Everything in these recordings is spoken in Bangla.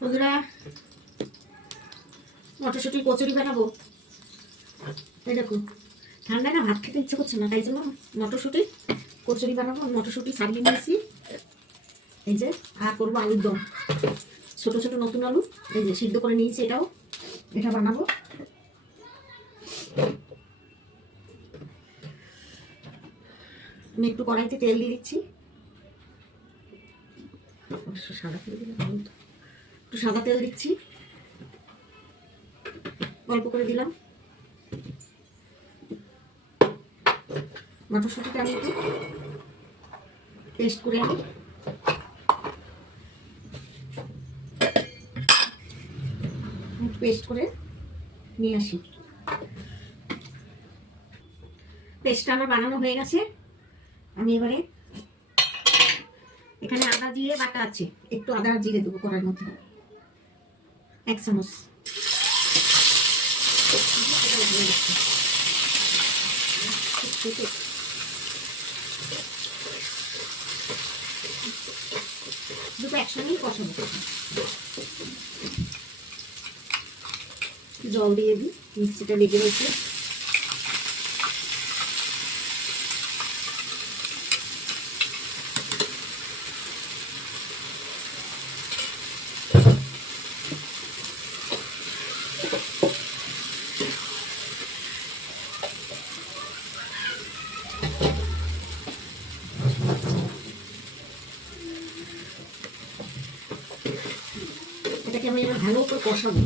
বন্ধুরা, মটরশুঁটির কচুরি বানাবো। এই দেখো, ঠান্ডা না, ভাত খেতে ইচ্ছে করছে না, তাই জন্য মটরশুঁটি কচুরি বানাবো। মটরশুঁটি ছাড়িয়ে নিয়েছি, এই যে। আর করবো আলুর দম, ছোট ছোট নতুন আলু এই যে সিদ্ধ করে নিয়েছি, এটা বানাবো। আমি একটু কড়াইতে তেল দিয়ে দিচ্ছি, সাদা তেল দিলাম, একটু সাদা তেল দিচ্ছি, অল্প করে দিলাম। মটরশুঁটিটা আমি একটু পেস্ট করে আনি, পেস্ট করে নিয়ে আসি। পেস্টটা আমার বানানো হয়ে গেছে। আমি এবারে এখানে আদা জিরে বাটা আছে, একটু আদা জিরে দেবো কড়ার মধ্যে, 1 চামচ। দুটো একসঙ্গেই কষাবো। জল দিয়ে দিই, মিক্সিটা লেগে রয়েছে। এটাকে আমি এবার ভালো করে কষাবো।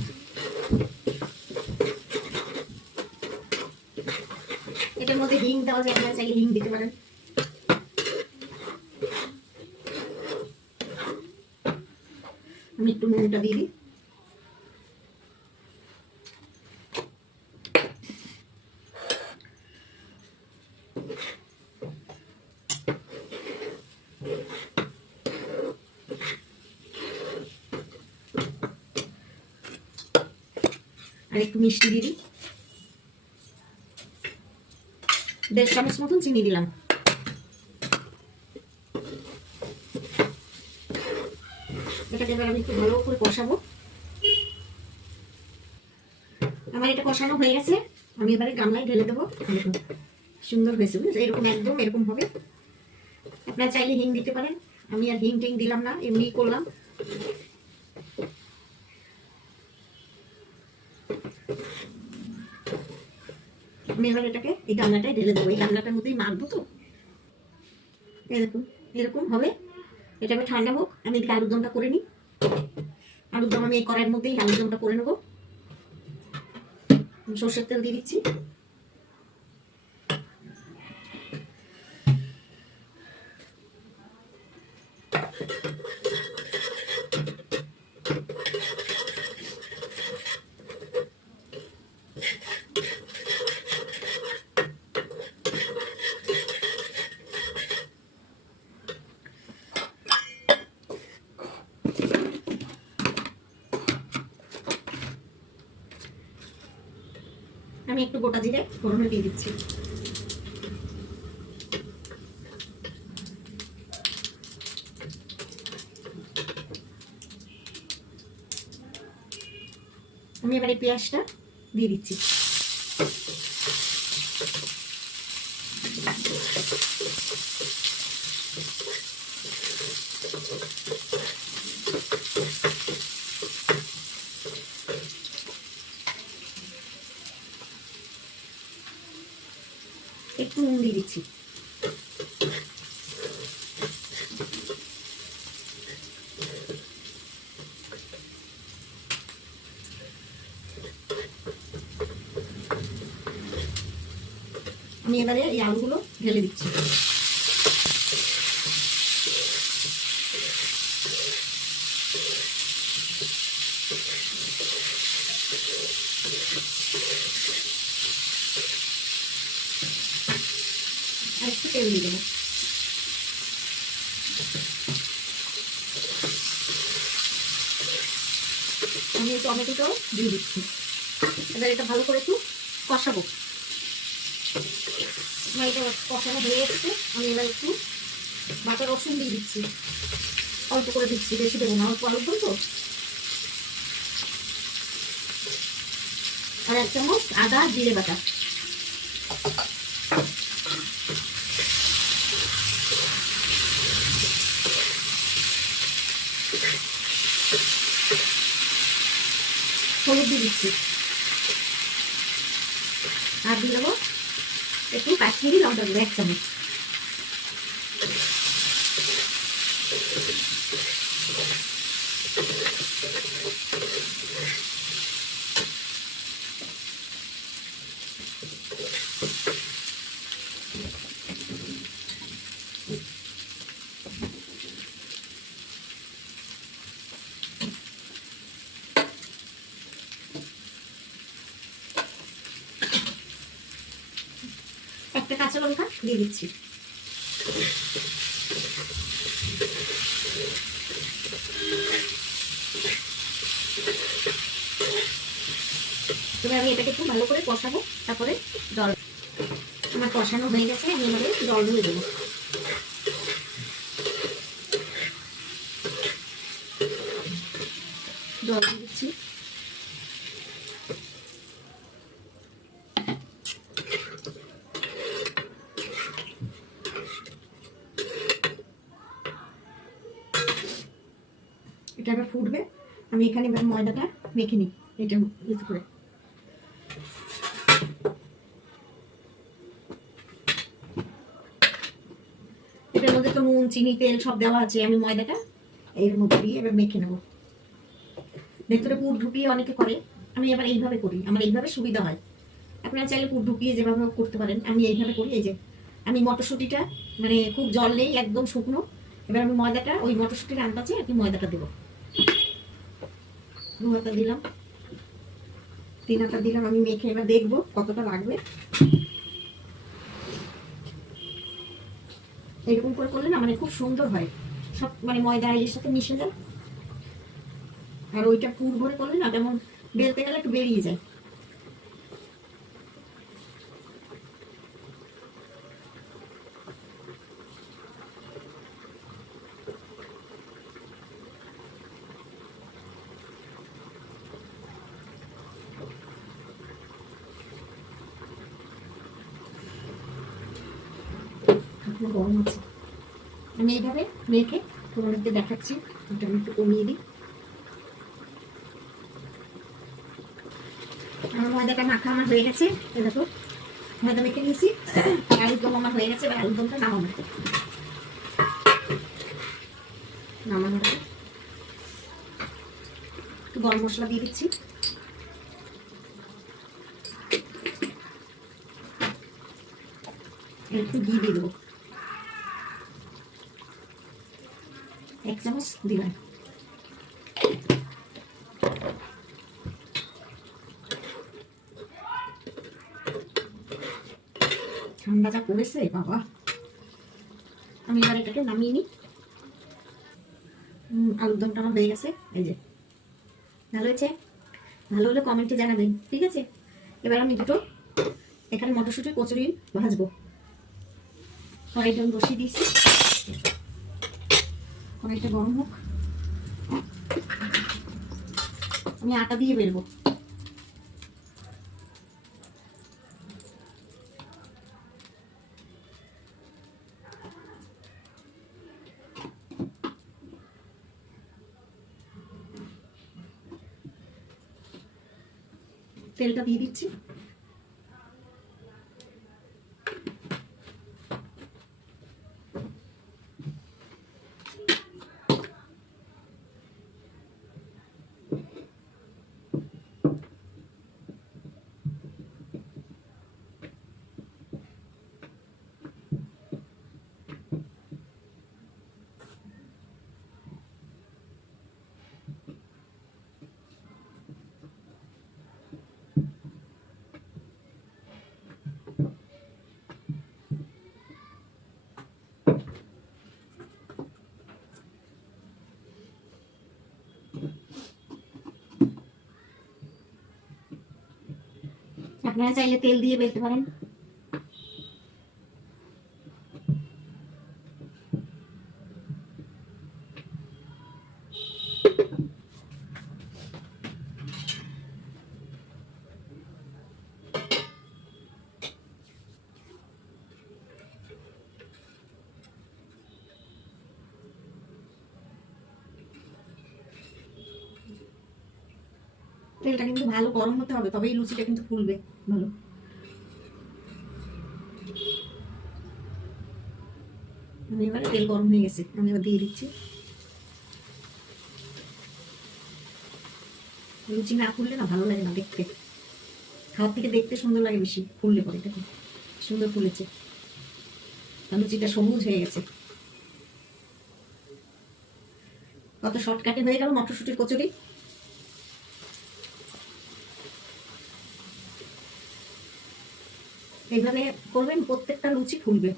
এটার মধ্যে হিং দেওয়া যায়, আপনারা চাইলে হিং দিতে পারেন। আমি একটু নুনটা দিয়ে দিই। আর একটু মিষ্টি দিয়ে দিই, 1.5 চামচ মতন চিনি দিলাম। এটাকে এবার আমি একটু ভালো করে কষাবো। আমার এটা কষানো হয়ে গেছে, আমি এবারে গামলায় ঢেলে দেবো। সুন্দর হয়েছে, বুঝলি? এরকম একদম এরকম হবে। আপনারা চাইলে হিং দিতে পারেন, আমি আর হিং টিং দিলাম না, এমনি করলাম। আমি এবার এটাকে এই গামলাটায় ঢেলে দেবো, এই গামলাটার মধ্যেই মাখবো। তো এরকম এরকম হবে। এটা আমি ঠান্ডা হোক, আমি এদিকে আলুর দমটা করে নিই। আলুর দম আমি এই কড়াইয়ের মধ্যেই আলুর দমটা করে নেবো। সর্ষের তেল দিয়ে দিচ্ছি। আমি একটু গোটা জিরে ফোড়নে দিয়ে দিচ্ছি। আমি এবারে পেঁয়াজটা দিয়ে দিচ্ছি। একটু নুন দিয়ে দিচ্ছি। আমি এবারে এই আলুগুলো ঢেলে দিচ্ছি। আর একটু তেল দিয়ে দেবো। আমি টমেটোটাও দিয়ে দিচ্ছি। এবার এটা ভালো করে একটু কষাবো। আমার এটা কষানো হয়ে এসছে, আমি এবার একটু বাটা রসুন দিয়ে দিচ্ছি। অল্প করে দিচ্ছি, বেশি দেবো না, অল্প আলুর দম তো। আর 1 চামচ আদা জিরে বাটা। হলুদ দিয়ে দিচ্ছি, আর দিয়ে দেবো একটু কাশ্মীরি লঙ্কা গুঁড়ো 1 চামচ। একটা কাঁচা লঙ্কা দিয়ে দিচ্ছি। তবে আমি এটাকে একটু ভালো করে কষাবো, তারপরে জল। আমার কষানো হয়ে গেছে, আমি এবারে জল দিয়ে দেবো। জল দিয়ে দিচ্ছি। এটা এবার ফুটবে, আমি এখানে এবার ময়দাটা মেখে নিই এটা ইউজ করে। এটার মধ্যে তো নুন চিনি তেল সব দেওয়া আছে, আমি ময়দাটা এর মধ্যে দিয়ে এবার মেখে নেবো। ভেতরে পুর ঢুকিয়ে অনেকে করে, আমি এবার এইভাবে করি, আমার এইভাবে সুবিধা হয়। আপনারা চাইলে পুর ঢুকিয়ে যেভাবে করতে পারেন, আমি এইভাবে করি। এই যে আমি মটরশুঁটিটা মানে খুব জল নেই, একদম শুকনো। এবার আমি ময়দাটা ওই মটরশুঁটির আন্দাজে আর কি ময়দাটা দেবো। 2 হাতা দিলাম, 3 হাতা দিলাম। আমি মেখে এবার দেখবো কতটা লাগবে। এরকম করে করলে না মানে খুব সুন্দর হয়, সব মানে ময়দা এর সাথে মিশে যায়। আর ওইটা পুর ভরে করলে না যেমন বেলতে গেলে একটু বেরিয়ে যায়। গরম আছে, আমি এইভাবে মেখে তোমাদেরকে দেখাচ্ছি। ওটা আমি একটু কমিয়ে দিই। আমার ময়দাটা মাখা আমার হয়ে গেছে, এই দেখো ময়দা মেখে নিয়েছি। আলুর দম আমার হয়ে গেছে, এবার আলুর দমটা নামাবো। নামানোর একটু গরম মশলা দিয়ে দিচ্ছি, একটু ঘি দিয়ে দেবো, 1 চামচ দিলাম। ঠান্ডা যা পড়েছে বাবা, আমি এবার এটাকে নামিয়ে নিই। আলুর দমটা আমার হয়ে গেছে। এই যে ভালো হয়েছে, ভালো হলে কমেন্টে জানাবেন, ঠিক আছে। এবার আমি দুটো এখানে মটরশুঁটির কচুরি ভাজবো। কড়াইটা আমি বসিয়ে দিয়েছি, কড়াইটা গরম হোক। আমি আটা দিয়ে বেলবো। তেলটা দিয়ে দিচ্ছি। আপনারা চাইলে তেল দিয়ে বেলতে পারেন। তেলটা কিন্তু ভালো গরম হতে হবে, তবেই লুচিটা কিন্তু ফুলবে ভালো। আমি এবারে তেল গরম হয়ে গেছে, আমি এবার দিয়ে দিচ্ছি। লুচি না ফুললে না ভালো লাগে না দেখতে, খাওয়ার থেকে দেখতে সুন্দর লাগে বেশি ফুললে পরে। দেখুন সুন্দর ফুলেছে, লুচিটা সবুজ হয়ে গেছে। কত শর্টকাটে হয়ে গেল মটরশুটির কচুরি। এইভাবে করবেন, প্রত্যেকটা লুচি ফুলবে।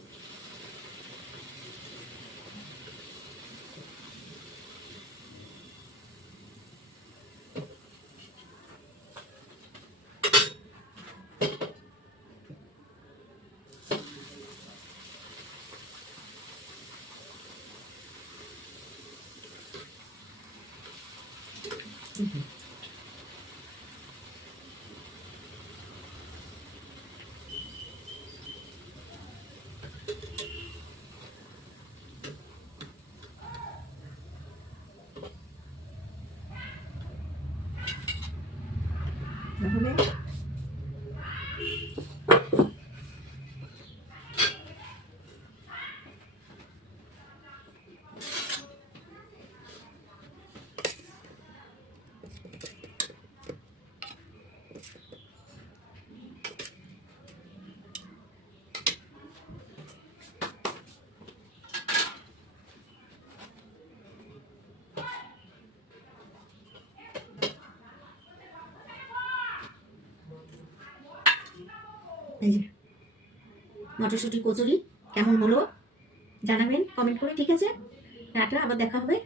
তাহলে এই যে মটরশুটির কচুরি কেমন হলো জানাবেন কমেন্ট করে, ঠিক আছে? টাটা, আবার দেখা হবে।